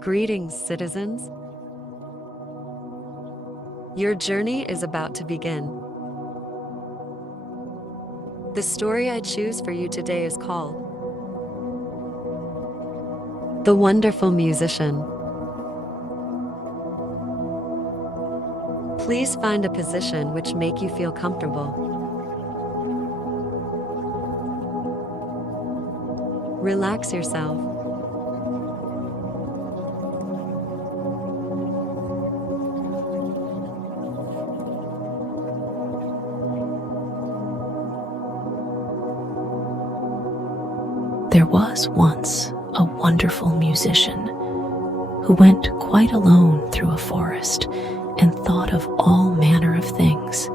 Greetings, citizens. Your journey is about to begin. The story I choose for you today is called The Wonderful Musician. Please find a position which make you feel comfortable. Relax yourself. There was once a wonderful musician who went quite alone through a forest and thought of all manner of things.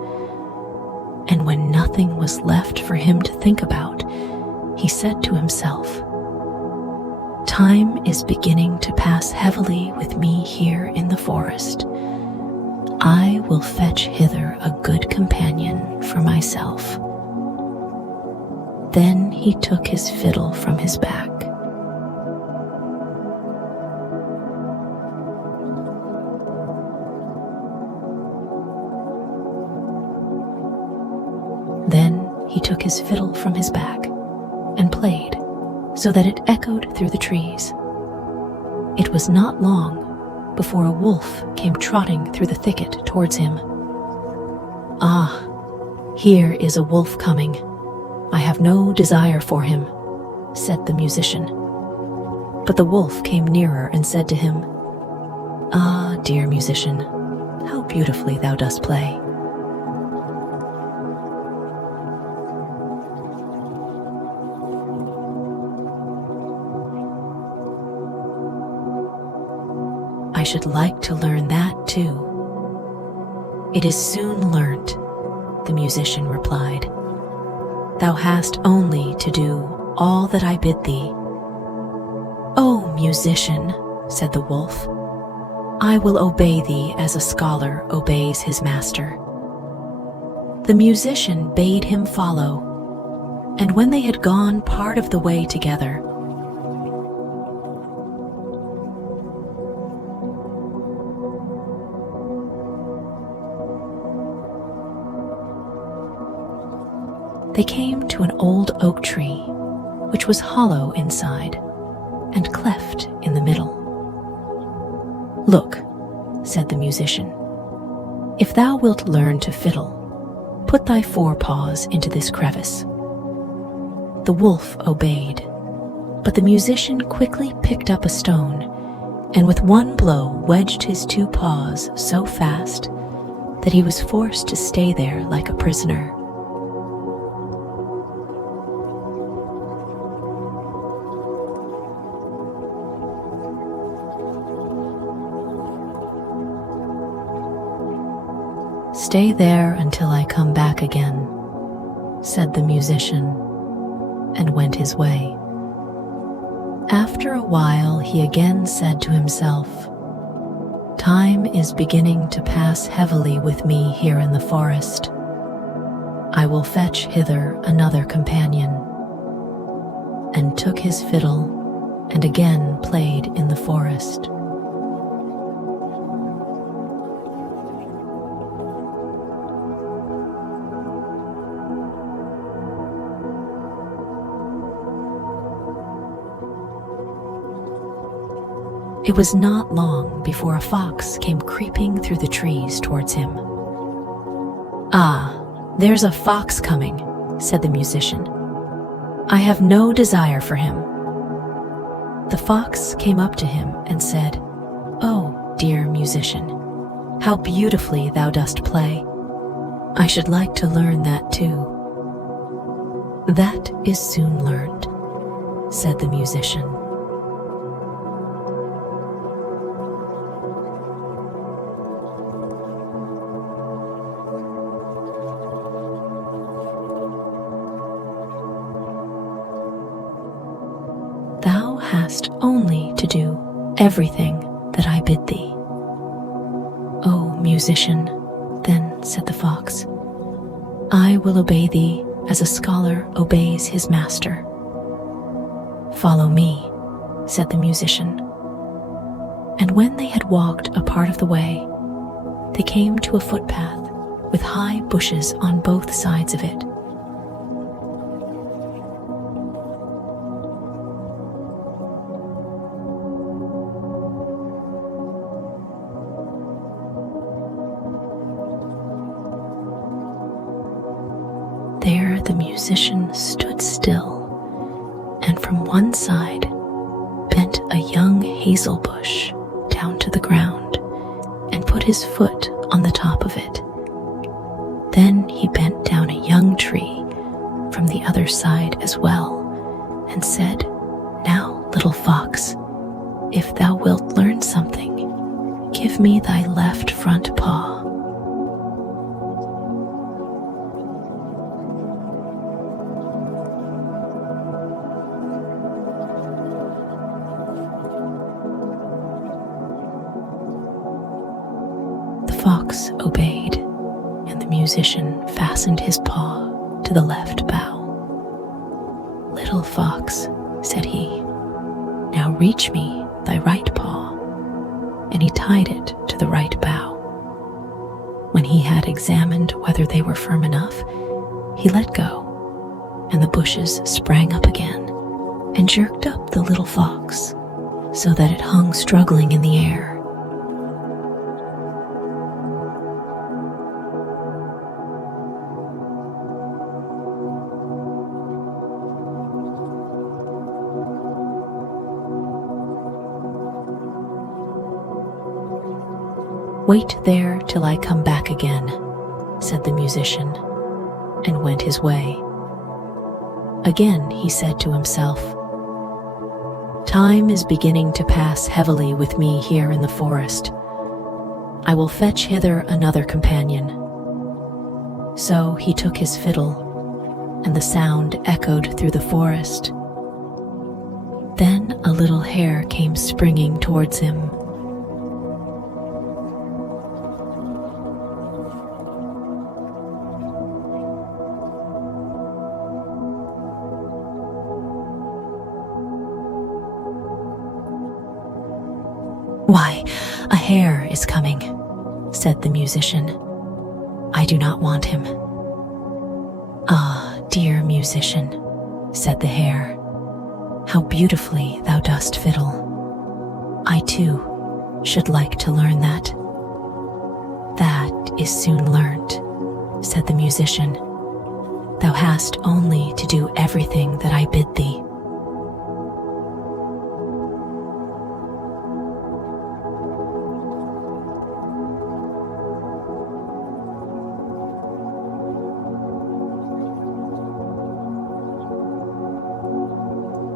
And when nothing was left for him to think about, he said to himself, "Time is beginning to pass heavily with me here in the forest. I will fetch hither a good companion for myself." Then he took his fiddle from his back. And played, so that it echoed through the trees. It was not long before a wolf came trotting through the thicket towards him. "Ah, here is a wolf coming. I have no desire for him," said the musician. But the wolf came nearer and said to him, "Ah, dear musician, how beautifully thou dost play." "I should like to learn that too." "It is soon learnt," the musician replied. "Thou hast only to do all that I bid thee." "Oh, musician," said the wolf, "I will obey thee as a scholar obeys his master." The musician bade him follow, and when they had gone part of the way together, they came to an old oak tree, which was hollow inside and cleft in the middle. "Look," said the musician, "if thou wilt learn to fiddle, put thy forepaws into this crevice." The wolf obeyed, but the musician quickly picked up a stone and with one blow wedged his two paws so fast that he was forced to stay there like a prisoner. "Stay there until I come back again," said the musician, and went his way. After a while he again said to himself, "Time is beginning to pass heavily with me here in the forest. I will fetch hither another companion," and took his fiddle and again played in the forest. It was not long before a fox came creeping through the trees towards him. "Ah, there's a fox coming," said the musician. "I have no desire for him." The fox came up to him and said, "Oh, dear musician, how beautifully thou dost play. I should like to learn that too." "That is soon learned," said the musician. "Thou hast only to do everything that I bid thee." "Oh, musician," then said the fox, "I will obey thee as a scholar obeys his master." "Follow me," said the musician. And when they had walked a part of the way, they came to a footpath with high bushes on both sides of it. There the musician stood still, and from one side bent a young hazel bush down to the ground and put his foot on the top of it. Then he bent down a young tree from the other side as well, and said, "Now, little fox, if thou wilt learn something, give me thy left front paw." The fox obeyed, and the musician fastened his paw to the left bough. "Little fox," said he, "now reach me thy right paw," and he tied it to the right bough. When he had examined whether they were firm enough, he let go, and the bushes sprang up again and jerked up the little fox so that it hung struggling in the air. "Wait there till I come back again," said the musician, and went his way. Again he said to himself, "Time is beginning to pass heavily with me here in the forest. I will fetch hither another companion." So he took his fiddle, and the sound echoed through the forest. Then a little hare came springing towards him. "Why, a hare is coming," said the musician. "I do not want him." "Ah, dear musician," said the hare, "how beautifully thou dost fiddle. I too should like to learn that." "That is soon learnt," said the musician. "Thou hast only to do everything that I bid thee."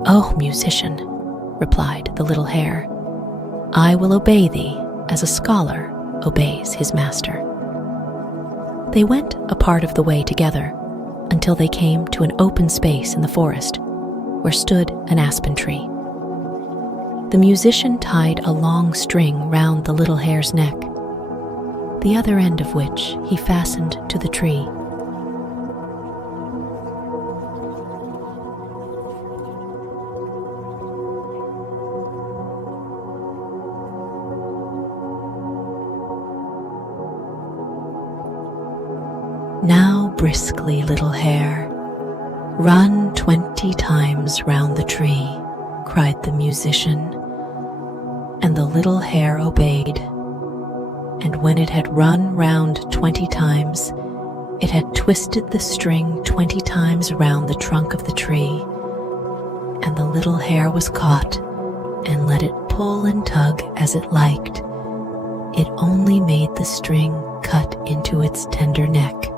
"Oh, musician," replied the little hare, "I will obey thee as a scholar obeys his master." They went a part of the way together until they came to an open space in the forest where stood an aspen tree. The musician tied a long string round the little hare's neck, the other end of which he fastened to the tree. "Now briskly, little hare, run 20 times round the tree," cried the musician. And the little hare obeyed, and when it had run round 20 times, it had twisted the string 20 times round the trunk of the tree, and the little hare was caught, and let it pull and tug as it liked. It only made the string cut into its tender neck.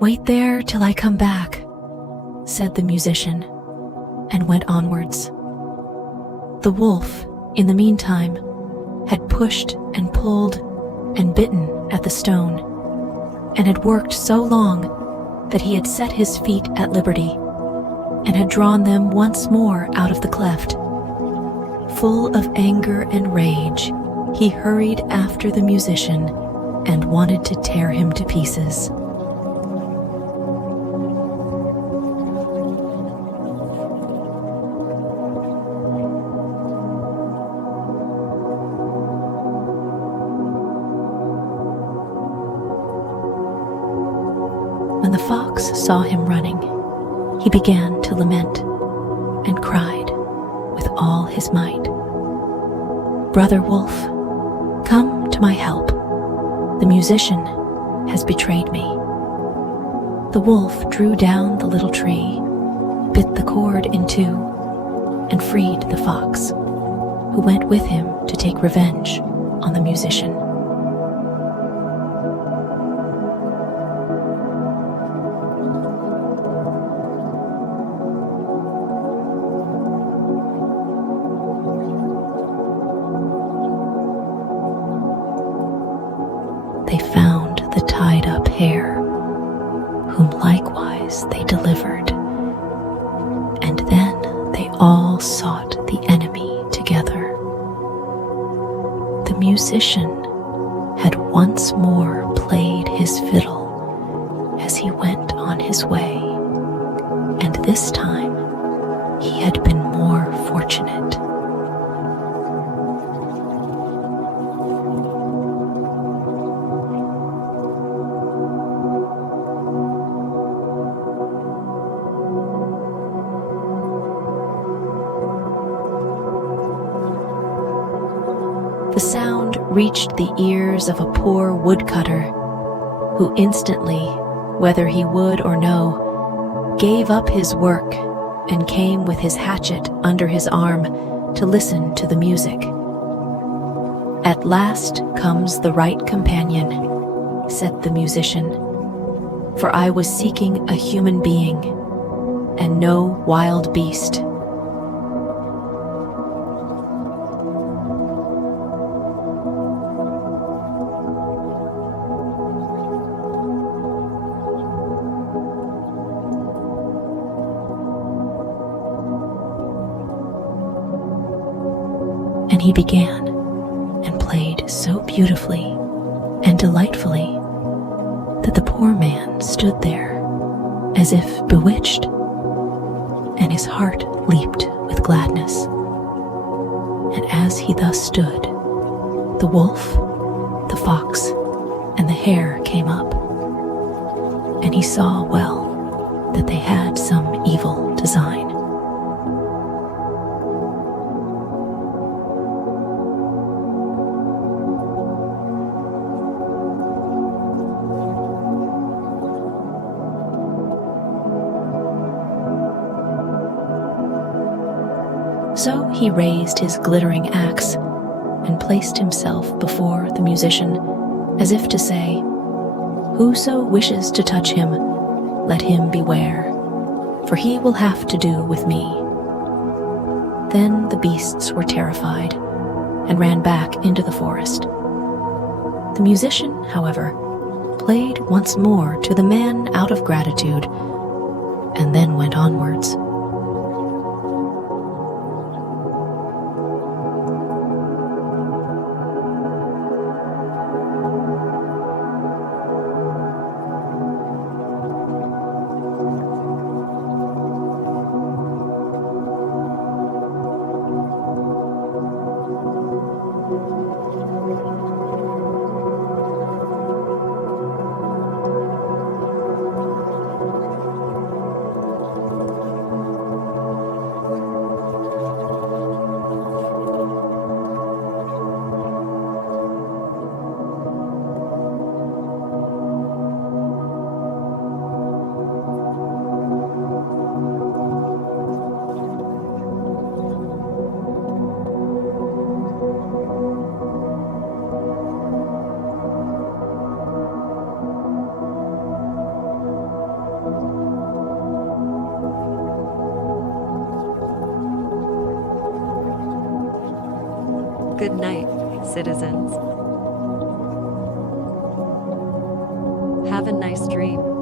"Wait there till I come back," said the musician, and went onwards. The wolf, in the meantime, had pushed and pulled and bitten at the stone, and had worked so long that he had set his feet at liberty, and had drawn them once more out of the cleft. Full of anger and rage, He hurried after the musician and wanted to tear him to pieces. When the fox saw him running, he began to lament and cried with all his might. "Brother Wolf, come to my help. The musician has betrayed me." The wolf drew down the little tree, bit the cord in two, and freed the fox, who went with him to take revenge on the musician. They found the tied-up hare, whom likewise they delivered, and then they all sought the enemy together. The musician had once more played his fiddle as he went on his way, and this time he had been more fortunate. The sound reached the ears of a poor woodcutter, who instantly, whether he would or no, gave up his work and came with his hatchet under his arm to listen to the music. "At last comes the right companion," said the musician, "for I was seeking a human being and no wild beast." And he began and played so beautifully and delightfully that the poor man stood there as if bewitched, and his heart leaped with gladness. And as he thus stood, the wolf, the fox, and the hare came up, and he saw well that they had some evil design. So he raised his glittering axe and placed himself before the musician, as if to say, "Whoso wishes to touch him, let him beware, for he will have to do with me." Then the beasts were terrified and ran back into the forest. The musician, however, played once more to the man out of gratitude, and then went onwards. Good night, citizens. Have a nice dream.